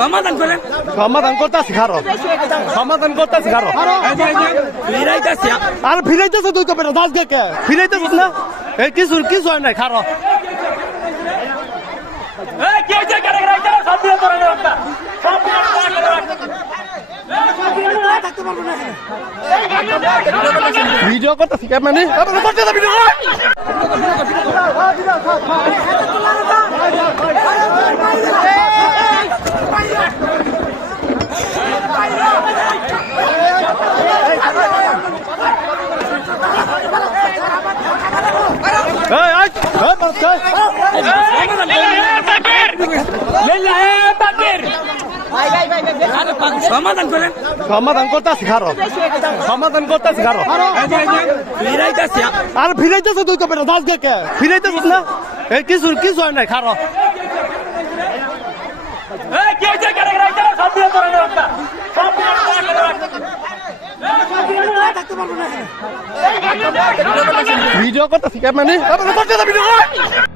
সমাধান করেন। সমাধান করতেছি খারো, সমাধান করতেছি খারো। আর ফিরাইতেছে তুই কবে দাস কে ফিরাইতেছিস না? এই কিছু কিছু হয় নাই খারো। ভিডিও করতেছি মানে ভিডিও সমাধান করেন। সমাধান করতেছি খারো, সমাধান করতেছি খারো। আর ফিরাইতেছে তুই কবে দাস কে ফিরাইতেছিস না? এই কিছু কিছু হয় নাই খারো। ভিডিও করতেছি মানে ভিডিও